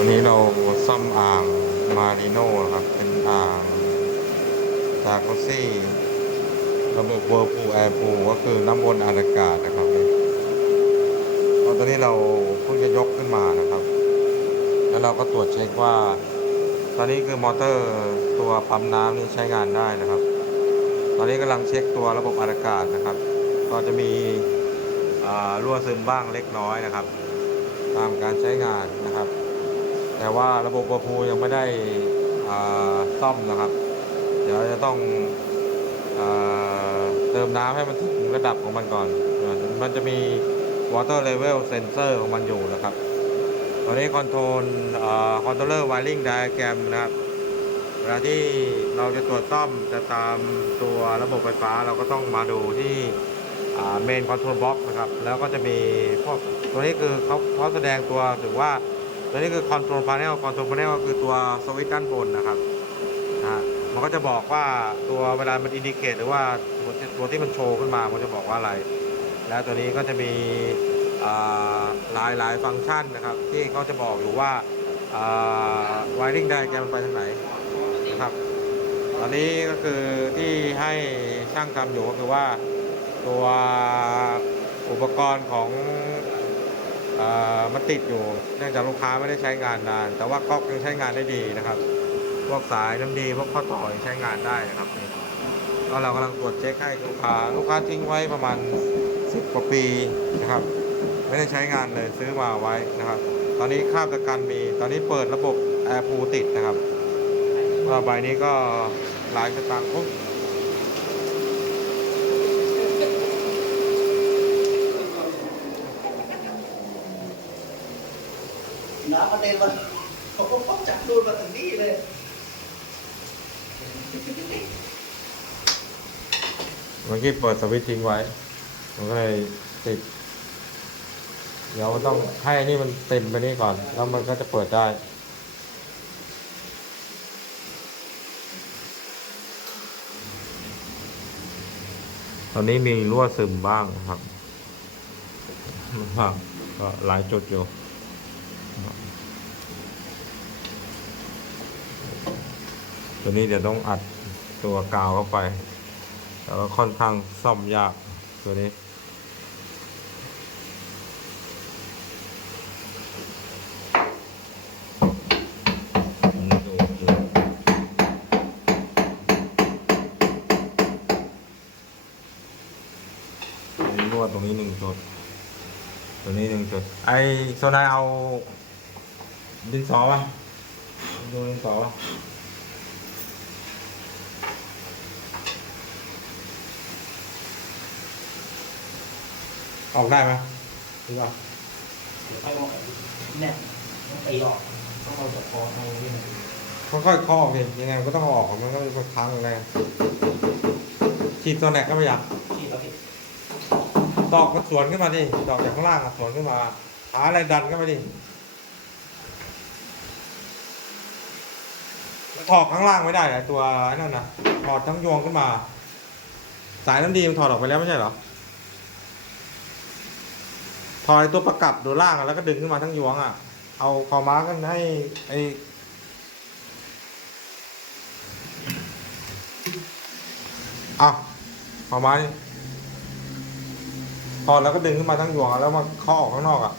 วันนี้เราซ่อมอ่างมาริโน่ครับ เป็นอ่างจากโกซี่ ระบบเวอร์พูแอร์พูก็คือน้ำวนอากาศนะครับนี่ตอนนี้เราเพิ่งจะยกขึ้นมานะครับ แล้วเราก็ตรวจเช็คว่า ตอนนี้คือมอเตอร์ตัวปั๊มน้ำนี่ใช้งานได้นะครับ ตอนนี้กำลังเช็คตัวระบบอากาศนะครับ ก็จะมีรั่วซึมบ้างเล็กน้อยนะครับ ตามการใช้งาน แต่ว่าระบบเวอร์พูยังไม่ได้ซ่อมนะครับ เดี๋ยวจะต้องอเติมน้ำให้มันถึงระดับของมันก่อน มันจะมี water level sensor ของมันอยู่นะครับ ตอนนี้คอนโทรลคอนโทรลเลอร์ wiring diagram นะครับ เวลาที่เราจะตรวจซ่อมจะตามตัวระบบไฟฟ้าเราก็ต้องมาดูที่เมนคอนโทรลบล็อกนะครับ แล้วก็จะมีพวกตัวนี้คือเขาเขาแสดงตัวถึงว่า ตัวนี้คือคอนโทรลพา n นลคอนโทรลพา n นลก็คือตัวสวิตช์ด้านบนนะครับนะฮะมันก็จะบอกว่าตัวเวลามันอินดิเคตหรือว่าตัวที่มันโชว์ขึ้นมา มันจะบอกว่าอะไร แล้วตัวนี้ก็จะมีหลายหลายฟังก์ชันนะครับ ที่เขาจะบอกอยู่ว่าอ่า wiring diagram มันไปทางไหนนะครับ ตอนนี้ก็คือที่ให้ช่างทำอยู่ก็คือว่าตัวอุปกรณ์ของ มันติดอยู่เนื่องจากลูกค้าไม่ได้ใช้งานนาน แต่ว่าก๊อกยังใช้งานได้ดีนะครับ พวกสายน้ำดีพวกข้อต่อยใช้งานได้นะครับก็เรากำลังตรวจเช็คให้ลูกค้าลูกค้าทิ้งไว้ประมาณ 10กว่าปีนะครับ ไม่ได้ใช้งานเลยซื้อมาไว้นะครับ ตอนนี้ค่าประกันมี ตอนนี้เปิดระบบแอร์พูติดนะครับก็ใบนี้ก็หลายสตางค์ ปุ๊บน้ำมันเด็นมาผมก็พบจากนู่นมาถึงนี่เลยเมื่อกี้เปิดสวิตช์ทิ้งไว้ มันก็เลยติด เดี๋ยวมันต้องให้อันนี่มันเต็มไปนี่ก่อน แล้วมันก็จะเปิดได้ ตอนนี้มีรั่วซึมบ้างครับบ้างก็หลายจุดอยู่ ตัวนี้เดี๋ยวต้องอัดตัวกาวเข้าไปแต่ว่าค่อนข้างซ่อมยากตัวนี้นนี้ นวดตรงนี้หนึ่งจุด ตัวนี้หนึ่งจุด ไอโซนายเอาดินสอป่ะดูดินสอป่ะ ออกได้ไหมหรือเปล่าเดี๋ยวไปบอกแน่นต้องตีออกต้องเอาจากคอเอาเนี่ยค่อยๆเคาะออกดิยังไงมันก็ต้องเอาออกมันก็มีค้างอะไรฉีดตัวแนกก็ไม่อยากที่เราผิดดอกมันสวนขึ้นมาดิดอกจากข้างล่างอะสวนขึ้นมาหาอะไรดันเข้าไปดิมันถอดข้างล่างไม่ได้เหรอตัวไอ้นั่นน่ะถอดทั้งยวงขึ้นมา สายน้ำดีมันถอดออกไปแล้วไม่ใช่เหรอ พอไอ้ตัวประกับตัวล่างแล้วก็ดึงขึ้นมาทั้งยวงอะ เอาคอม้ากันให้ไออะพอไหมพอแล้วก็ดึงขึ้นมาทั้งยวงแล้วมาเคาะออกข้างนอกอะ